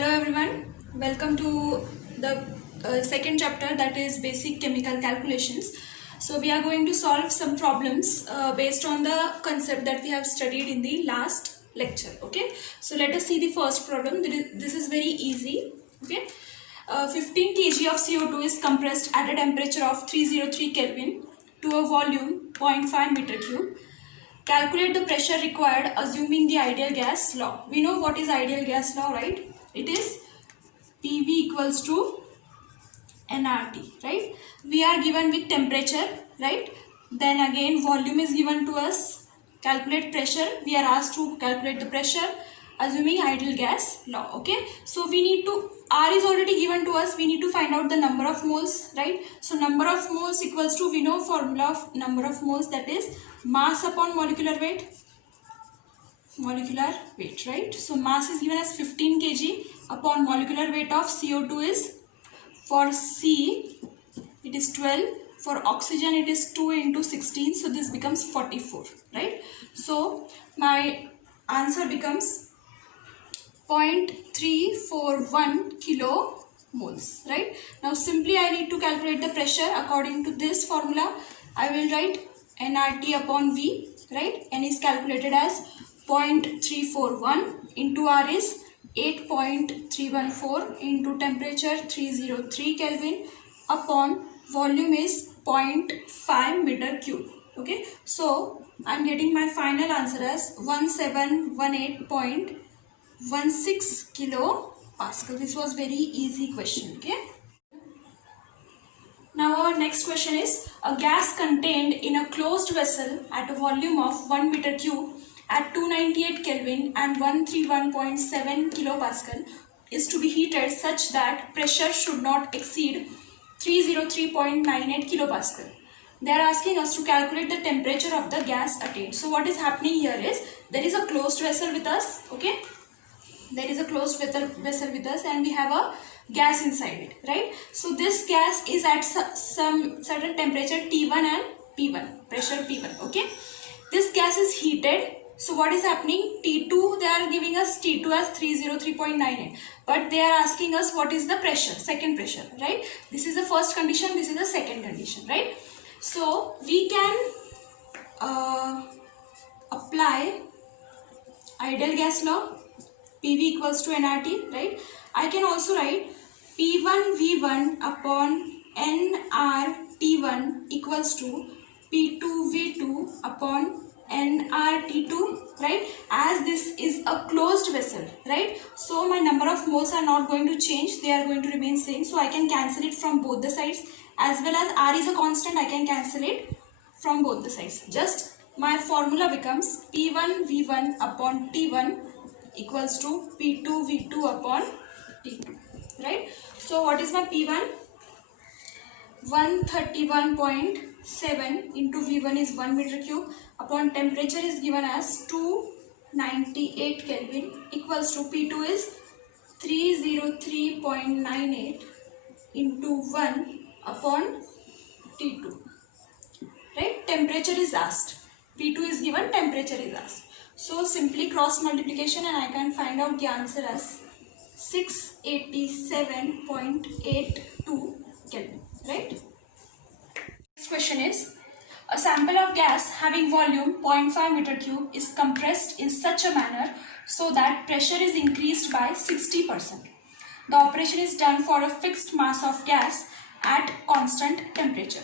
Hello everyone, welcome to the second chapter, that is basic chemical calculations. So we are going to solve some problems based on the concept that we have studied in the last lecture. Okay, so let us see the first problem. This is very easy. Okay, 15 kg of CO2 is compressed at a temperature of 303 Kelvin to a volume 0.5 meter cube. Calculate the pressure required assuming the ideal gas law. We know what is ideal gas law, right? It is PV equals to nRT, right? We are given with temperature, right? Then again volume is given to us. Calculate pressure. We are asked to calculate the pressure assuming ideal gas law. Okay, so we need to, R is already given to us. We need to find out the number of moles, right? So number of moles equals to, we know formula of number of moles, that is mass upon molecular weight. Molecular weight, right? So mass is given as 15 kg upon molecular weight of CO2 is, for C it is 12, for oxygen it is 2 into 16, so this becomes 44, right? So my answer becomes 0.341 kilomoles, right? Now simply I need to calculate the pressure according to this formula. I will write nRT upon V, right? N is calculated as 0.341 into R is 8.314 into temperature 303 Kelvin upon volume is 0.5 meter cube. Okay, so I am getting my final answer as 1718.16 kilo Pascal. This was very easy question. Okay. Now our next question is, a gas contained in a closed vessel at a volume of 1 meter cube at 298 Kelvin and 131.7 kilopascal is to be heated such that pressure should not exceed 303.98 kilopascal. They are asking us to calculate the temperature of the gas attained. So what is happening here is, there is a closed vessel with us. Okay, there is a closed vessel with us and we have a gas inside it, right? So this gas is at some certain temperature T1 and P1, pressure P1. Okay, this gas is heated. So what is happening? T2, they are giving us T2 as 303.98, but they are asking us what is the pressure, second pressure, right? This is the first condition, this is the second condition, right? So we can apply ideal gas law, PV equals to nRT, right? I can also write P1 V1 upon nRT1 equals to P2 V2 upon nRT2, right? As this is a closed vessel, right? So my number of moles are not going to change, they are going to remain same. So I can cancel it from both the sides, as well as R is a constant, I can cancel it from both the sides. Just my formula becomes P1 V1 upon T1 equals to P2 V2 upon T2, right? So what is my P1? 131.7 into V1 is 1 meter cube upon temperature is given as 298 Kelvin equals to P2 is 303.98 into 1 upon T2, right? Temperature is asked, P2 is given, temperature is asked. So simply cross multiplication and I can find out the answer as 687.82 Kelvin, right? Next question is, a sample of gas having volume 0.5 meter cube is compressed in such a manner so that pressure is increased by 60%. The operation is done for a fixed mass of gas at constant temperature.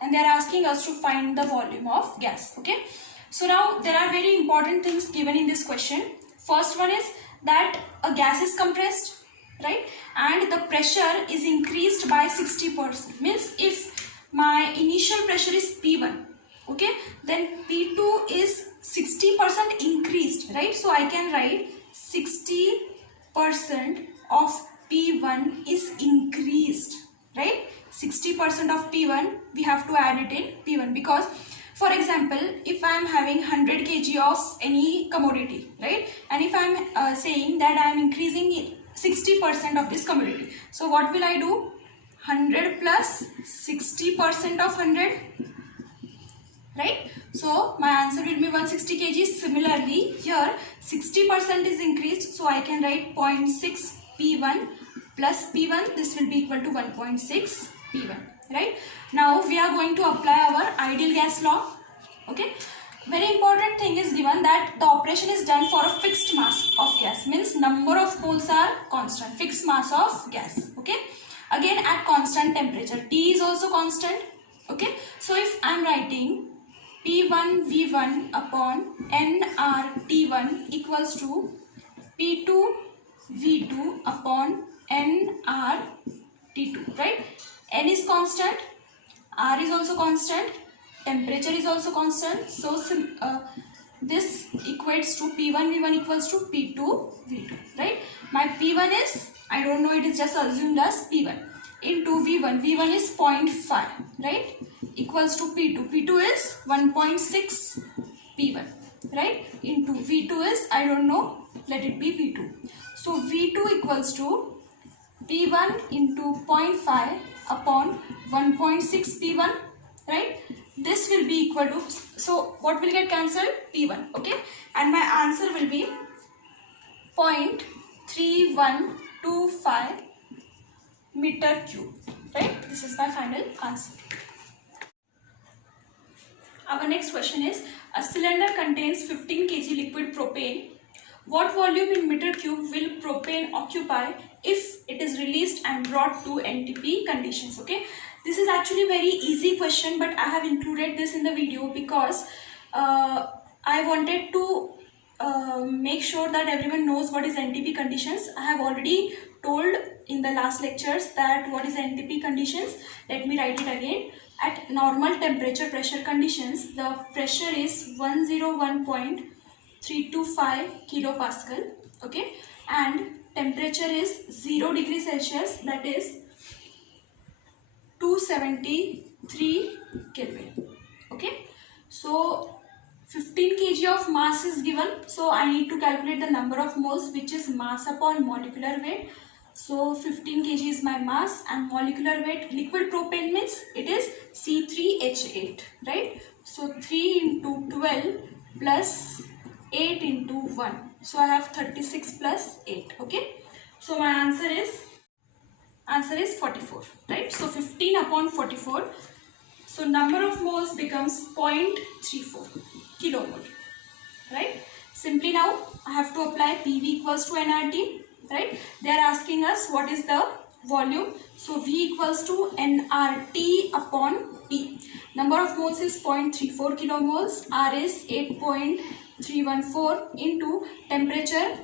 And they are asking us to find the volume of gas. Okay. So now there are very important things given in this question. First one is that a gas is compressed, right? And the pressure is increased by 60%. Means if my initial pressure is P1, okay, then P2 is 60% increased, right? So I can write 60% of P1 is increased, right? 60% of P1, we have to add it in P1 because, for example, if I am having 100 kg of any commodity, right? And if I am saying that I am increasing 60% of this commodity, so what will I do? 100 plus 60% of 100, right? So my answer will be 160 kg. Similarly, here 60% is increased, so I can write 0.6 P1 plus P1, this will be equal to 1.6 P1, right? Now we are going to apply our ideal gas law. Okay, very important thing is given that the operation is done for a fixed mass of gas, means number of moles are constant, fixed mass of gas. Okay, again at constant temperature, T is also constant. Okay, so if I am writing P1 V1 upon nRT1 equals to P2 V2 upon nRT2, right? N is constant, R is also constant, temperature is also constant. So this equates to P1 V1 equals to P2 V2, right? My P1 is, I don't know, it is just assumed as P1 into V1. V1 is 0.5, right? Equals to P2. P2 is 1.6 P1, right? Into V2 is, I don't know, let it be V2. So V2 equals to P1 into 0.5 upon 1.6 P1, right? This will be equal to, so what will get cancelled? P1, okay? And my answer will be 0.3125 meter cube, right? This is my final answer. Our next question is, a cylinder contains 15 kg liquid propane. What volume in meter cube will propane occupy if it is released and brought to NTP conditions? Okay, this is actually very easy question, but I have included this in the video because I wanted to make sure that everyone knows what is NTP conditions. I have already told in the last lectures that what is NTP conditions. Let me write it again. At normal temperature pressure conditions, the pressure is 101.325 kilopascal, okay, and temperature is 0 degrees Celsius, that is 273 Kelvin. Okay, so 15 kg of mass is given, so I need to calculate the number of moles, which is mass upon molecular weight. So 15 kg is my mass, and molecular weight, liquid propane means it is C3H8, right? So 3 into 12 plus 8 into 1. So I have 36 plus 8, okay? So my answer is 44, right? So 15 upon 44. So number of moles becomes 0.34 kilomole, right? Simply now I have to apply PV equals to nRT, right? They are asking us what is the volume. So V equals to nRT upon P. Number of moles is 0.34 kilomoles. R is 8.314 into temperature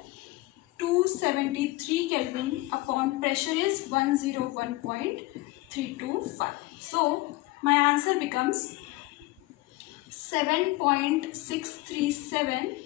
273 Kelvin upon pressure is 101.325. So my answer becomes 7.637